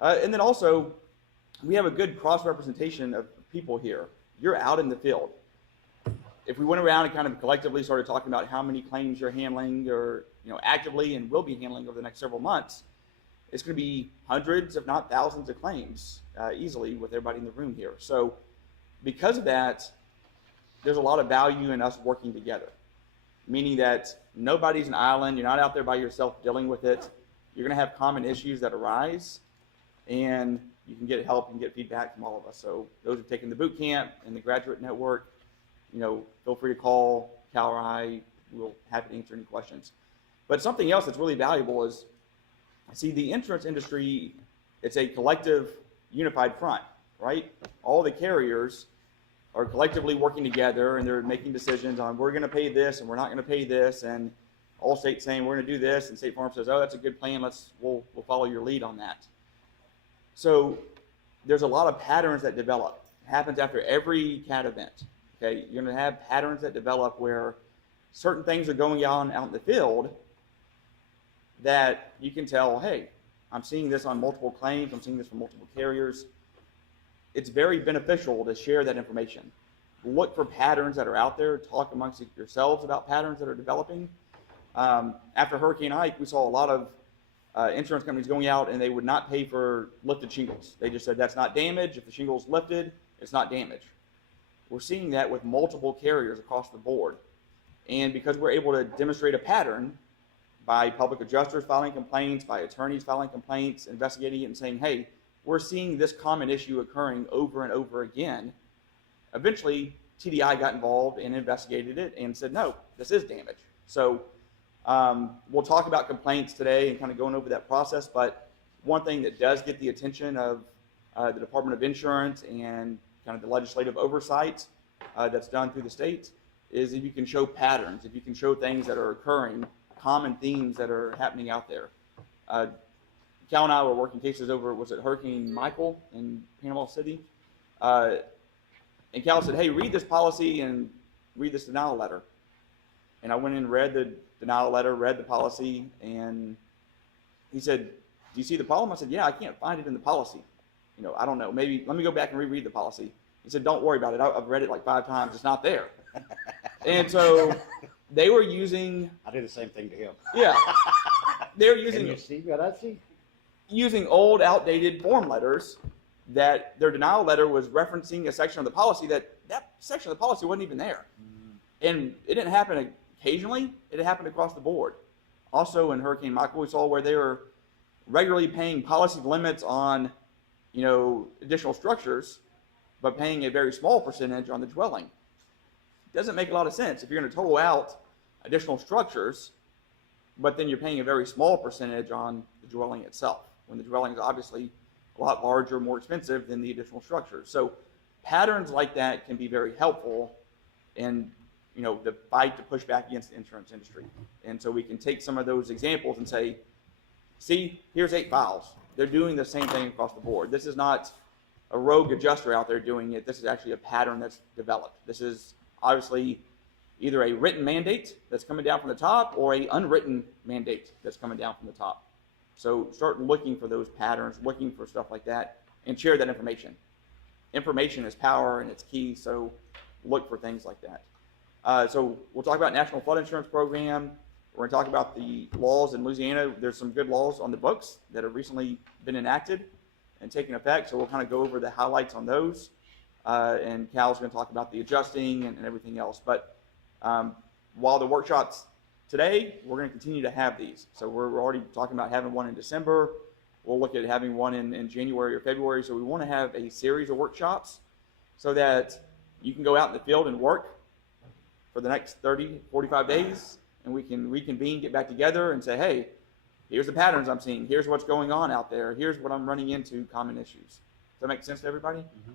And then also, we have a good cross-representation of people here. You're out in the field. If we went around and kind of collectively started talking about how many claims you're handling or actively and will be handling over the next several months, it's going to be hundreds, if not thousands of claims easily with everybody in the room here. So because of that, there's a lot of value in us working together, meaning that nobody's an island. You're not out there by yourself dealing with it. You're going to have common issues that arise, and you can get help and get feedback from all of us. So those who've taken the boot camp and the graduate network, feel free to call Cal or I. We'll happy to answer any questions. But something else that's really valuable is, see, the insurance industry, it's a collective, unified front, right? All the carriers are collectively working together, and they're making decisions on, we're going to pay this and we're not going to pay this, and Allstate's saying we're going to do this, and State Farm says, oh, that's a good plan. We'll follow your lead on that. So there's a lot of patterns that develop. It happens after every CAT event. Okay, you're going to have patterns that develop where certain things are going on out in the field that you can tell, hey, I'm seeing this on multiple claims. I'm seeing this from multiple carriers. It's very beneficial to share that information. Look for patterns that are out there. Talk amongst yourselves about patterns that are developing. After Hurricane Ike, we saw a lot of insurance companies going out, and they would not pay for lifted shingles. They just said that's not damage. If the shingle's lifted, it's not damage. We're seeing that with multiple carriers across the board. And because we're able to demonstrate a pattern by public adjusters filing complaints, by attorneys filing complaints, investigating it and saying, hey, we're seeing this common issue occurring over and over again. Eventually, TDI got involved and investigated it and said, no, this is damage. So we'll talk about complaints today and kind of going over that process, but one thing that does get the attention of the Department of Insurance and kind of the legislative oversight that's done through the state is if you can show patterns, if you can show things that are occurring, common themes that are happening out there. Cal and I were working cases over, was it Hurricane Michael in Panama City? And Cal said, hey, read this policy and read this denial letter. And I went in and read the denial letter, read the policy, and he said, do you see the problem? I said, yeah, I can't find it in the policy. I don't know, maybe let me go back and reread the policy. He said, don't worry about it. I've read it like 5 times. It's not there. And so they were using... I did the same thing to him. Yeah. They're using... Can you see what I see? Using old, outdated form letters that their denial letter was referencing a section of the policy that section of the policy wasn't even there. And it didn't happen occasionally. It happened across the board. Also in Hurricane Michael, we saw where they were regularly paying policy limits on additional structures, but paying a very small percentage on the dwelling. It doesn't make a lot of sense. If you're going to total out additional structures, but then you're paying a very small percentage on the dwelling itself, when the dwelling is obviously a lot larger, more expensive than the additional structures. So patterns like that can be very helpful in the fight to push back against the insurance industry. And so we can take some of those examples and say, see, here's 8 files. They're doing the same thing across the board. This is not a rogue adjuster out there doing it. This is actually a pattern that's developed. This is obviously either a written mandate that's coming down from the top or a unwritten mandate that's coming down from the top. So start looking for those patterns, looking for stuff like that, and share that information. Information is power and it's key, so look for things like that. So we'll talk about National Flood Insurance Program. We're going to talk about the laws in Louisiana. There's some good laws on the books that have recently been enacted and taken effect, so we'll kind of go over the highlights on those. And Cal's going to talk about the adjusting and everything else. But while the workshops today, we're going to continue to have these. So we're already talking about having one in December. We'll look at having one in January or February. So we want to have a series of workshops so that you can go out in the field and work for the next 30, 45 days. And we can reconvene, get back together and say, hey, here's the patterns I'm seeing. Here's what's going on out there. Here's what I'm running into, common issues. Does that make sense to everybody? Mm-hmm.